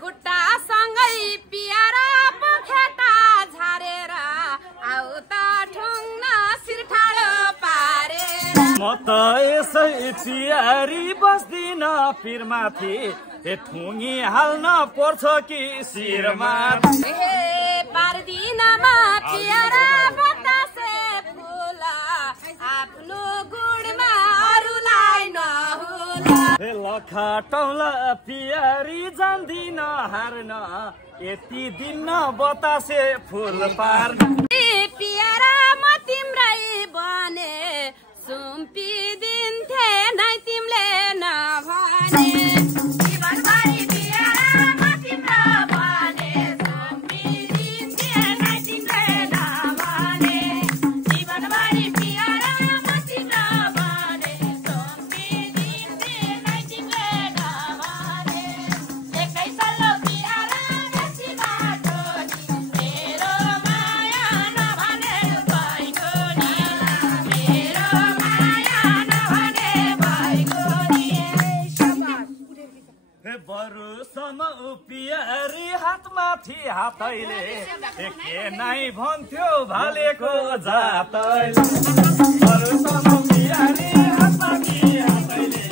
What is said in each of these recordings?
खुट्टा सँगै पियारा पखेटा झारेर आउ त ठुङ्न सिरठाडो पारेर म त यसै चियारी बस्दिन पिरमाथि ठुङ्गी हाल्न पर्छ कि शिरमा पार्दिनमा पियारा बतासे फुल आफ्नो गुडमा अरूलाई नहुला लखटौला पियारी जान्दिन हार्न यति दिन बतासे फुल पार्न पियारा म तिम्रै बने सुम्पिदिन्थे नै तिमीले नभने पियारी हातमाथि हातैले के नै भन्थ्यो भालेको जातैले पियारी हातमाथि हातैले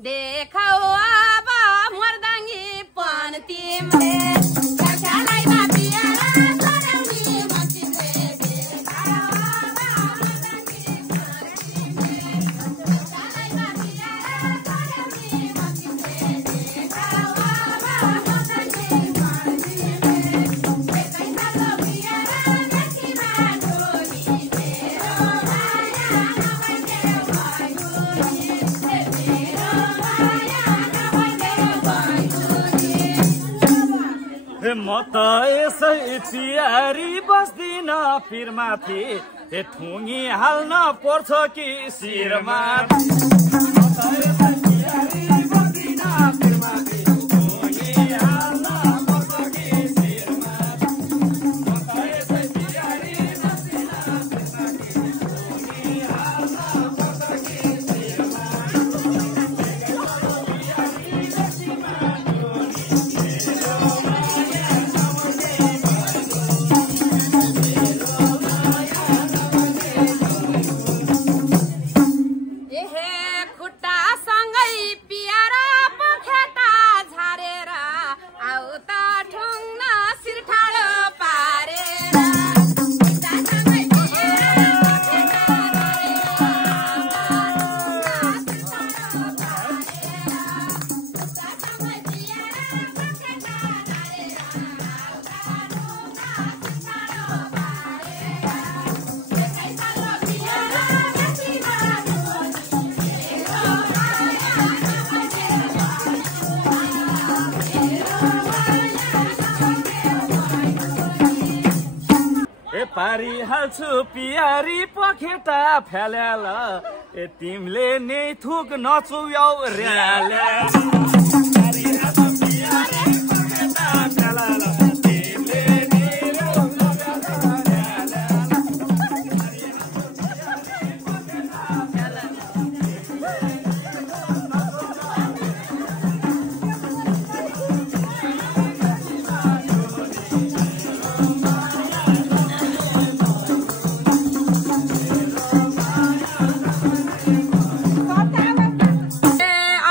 देखाऊ अब मर्दाङ्गी पन तिमीले म त यसै चियारी बस्दिन पिरमाथि ठुङ्गी हाल्न पर्छ कि शिरमा पारिहाल्छु पियारी पखेटा फ्याल्याल तिमीले नै थुक नचुयाउ र्याल्या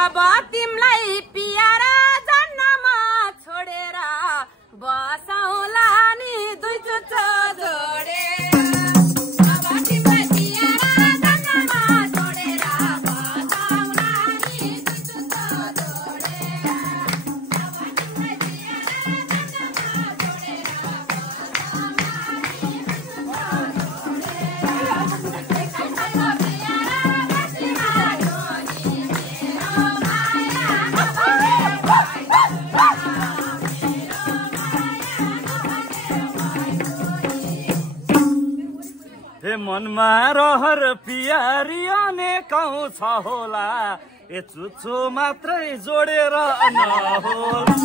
अब तिमीलाई मनमा रहर पियारी अनेकौं छ होला चुच्चो मात्रै जोडेर नहोला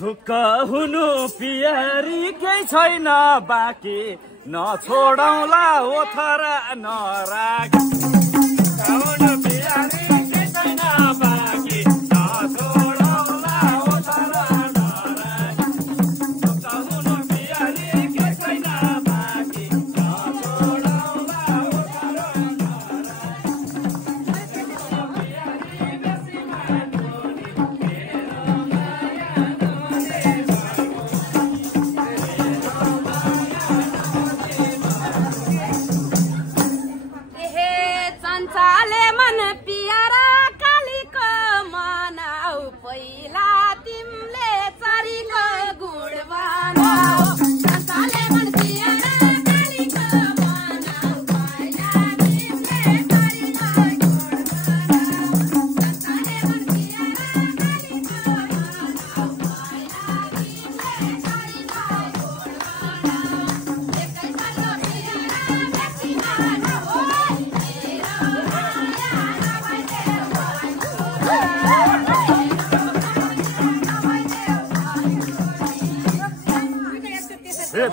ढुक्क हुनु पियारी केही छैन बाँकी नछोडौला ओथरा नराख हुनु पियारी केही छैन बाँकी नछोडौला ओथरा नराख हुनु पियारी केही छैन बाँकी नछोडौला ओथरा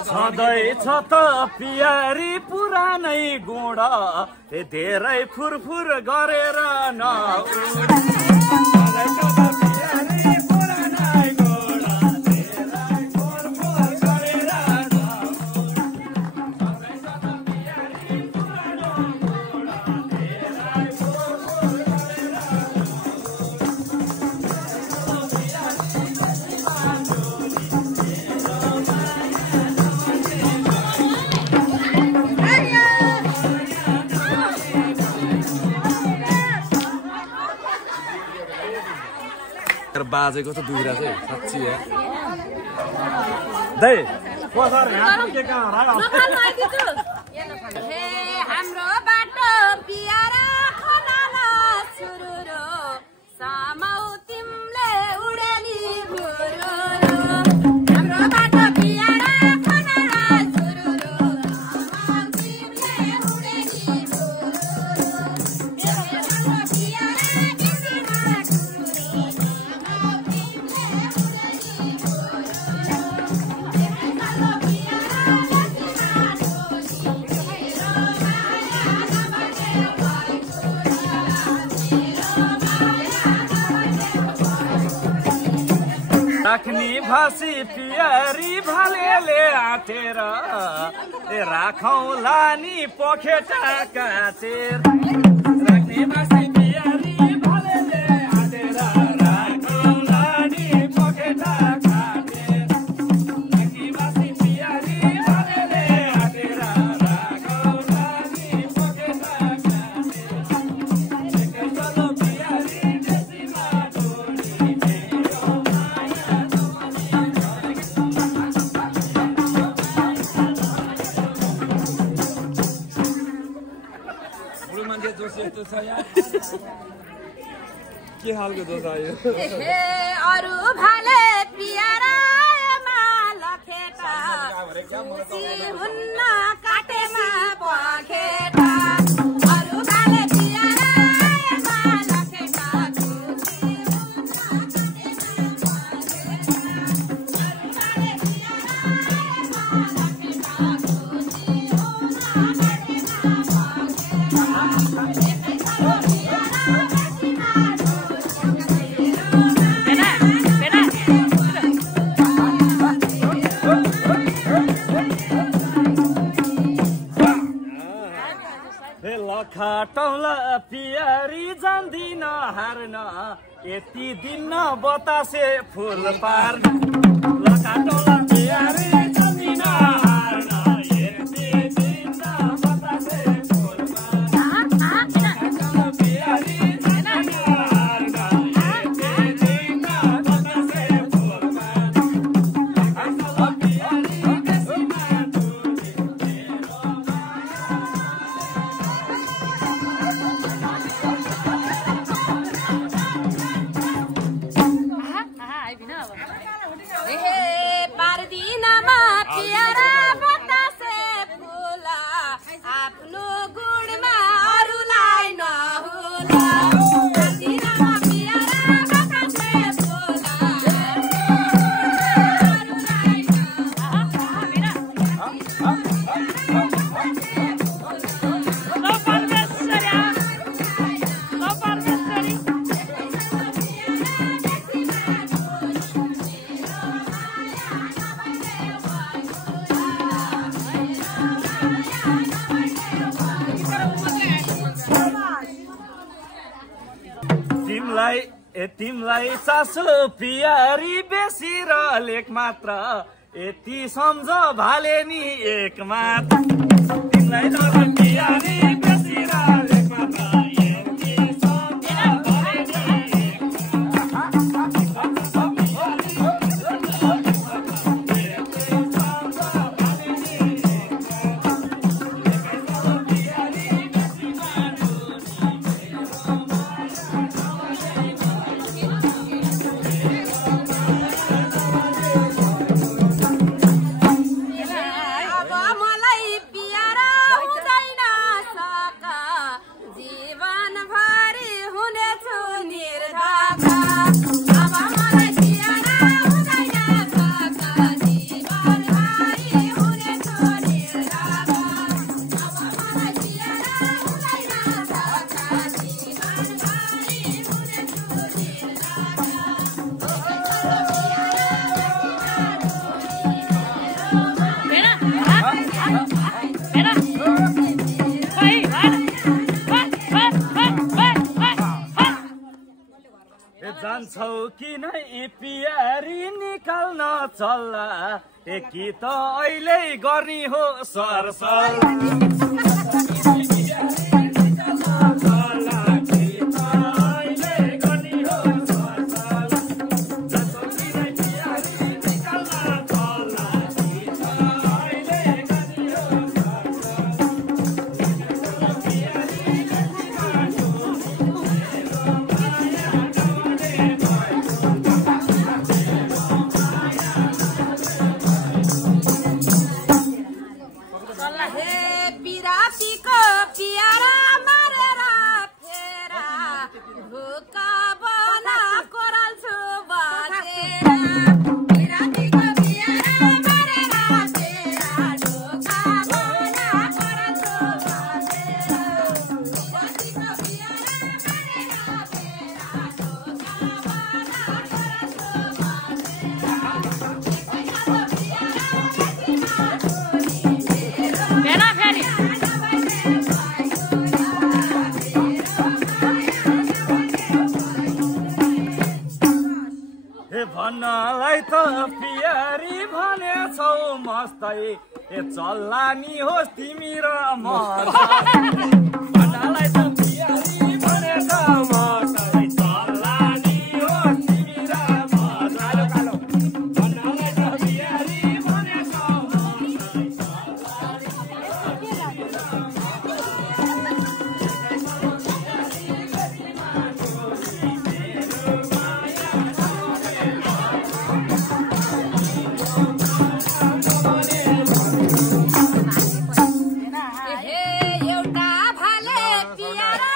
छँदैछ त पियारी पुरानै गुण धेरै फुरफुर गरेर बाजेको त दुइरा चाहिँ साँच्ची है दे पोसर घाम के कहाँ रागा हे हाम्रो बाटो पियारा खनाला सुरुरो सामौ तिमले उडेली भुरो हाम्रो बाटो पियारा खनाला सुरुरो सामौ तिमले उडेली भुरो राख्नी भासी पियारी भालेले आँटेर राखौँ लानी पखेटा काटेर राख्नी भासी पियारी भालेले आँटेर राखौँ लानी पखेटा काटेर राख्नी भासी पियारी भालेले आँटेर राखौँ लानी पखेटा काटेर चलो पियारी देशीमा डोली के हालको दोष आयो अरू भाले पियारा लखेटा हुन्न काटेमा पखेटा अरू भाले पियारा लखाटौला पियारी जान्दिन हार्न यति दिन बतासे फुल पार्न लखाटौला पियारी जान्दिन हार्न यति दिन बतासे फुल पार्न पियारी जान्दिन हार्न यति दिन बतासे फुल पार्न पियारी कसमा पार्दिनमा पियारा बतासे फुला आफ्नो गुणमा अरूलाई नहुला पार्दिनमा पियारा बतासे फुला अरूलाई तिमलाई चासो पियारी बेसी र लेख मात्र यति सम्झ भाले नि एक मात्र तिमलाई चासो पियारी बेसी र लेख मात्र यति सम्झ भाले नि एक जान्छौ किन पियारी निकाल्न चल्ला कि त अहिले गर्ने हो सरसर भन्नलाई त पियारी भनेछौ मस्तै चल्ला नि होस् तिमी र म भन्नलाई त पियारी भनेछौ मस्तै चल्ला नि होस् तिमी र म भन्नलाई त पियारी भनेछौ मस्तै एउटा भाले पियारा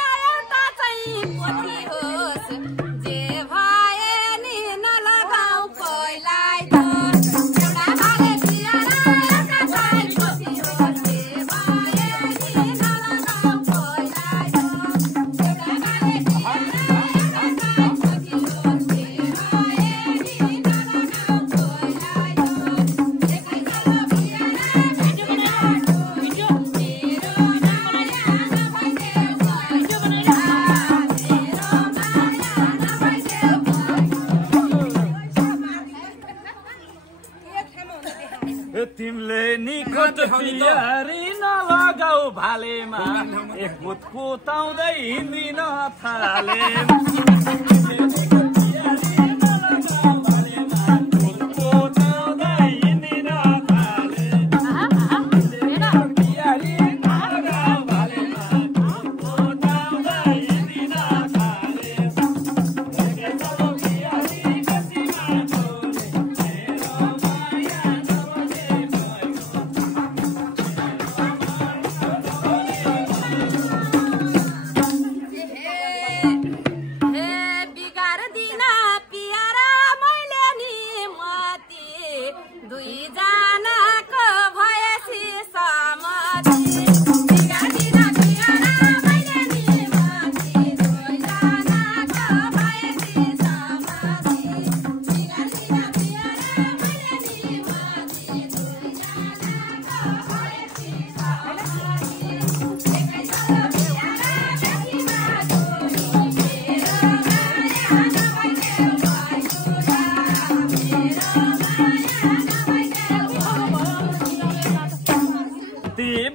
तिमीले निकोट पियारी नलगाऊ भालेमा एक भूत कुताउँदै हिँड्दिन थाले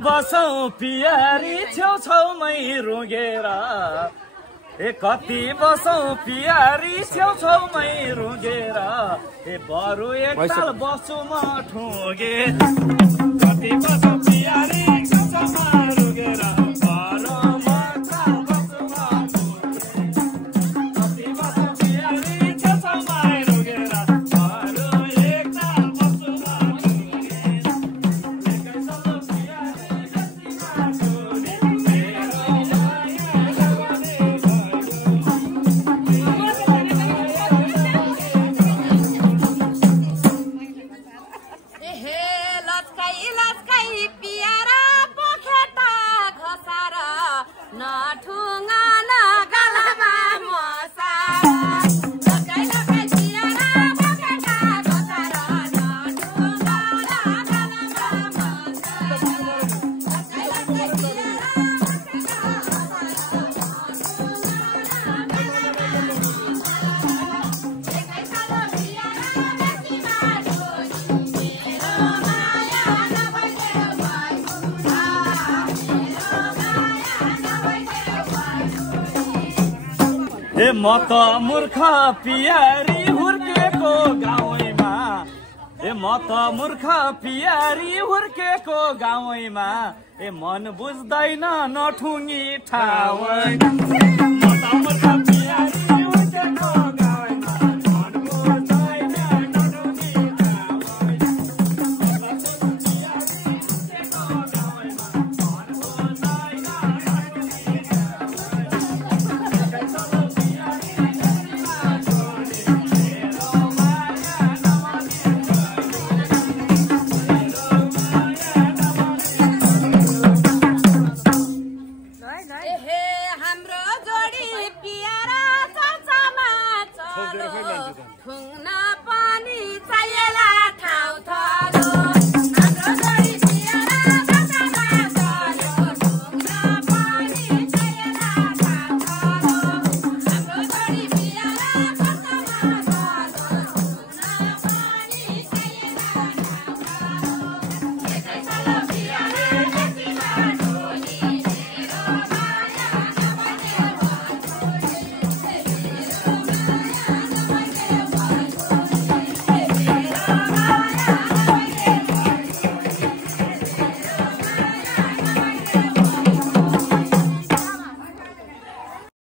बसौँ पियारी छेउछाउमै रुँगेर ए कति बसौँ पियारी छेउछाउमै रुँगेर ए बरु एकताल बसु म ठुँगे कति बसौँ पियारी छेउछाउमा रुँगेर बरु म बसु म ठुँगे कति बसौँ पियारी छेउछाउमा रुँगेर बरु एकताल बसु म ए म त मूर्ख पियारी हुर्केको गाउँमा ए म त मूर्ख पियारी हुर्केको गाउँमा ए मन बुझ्दैन नठुङ्गी ठाउँ म त मूर्ख पियारी हुर्केको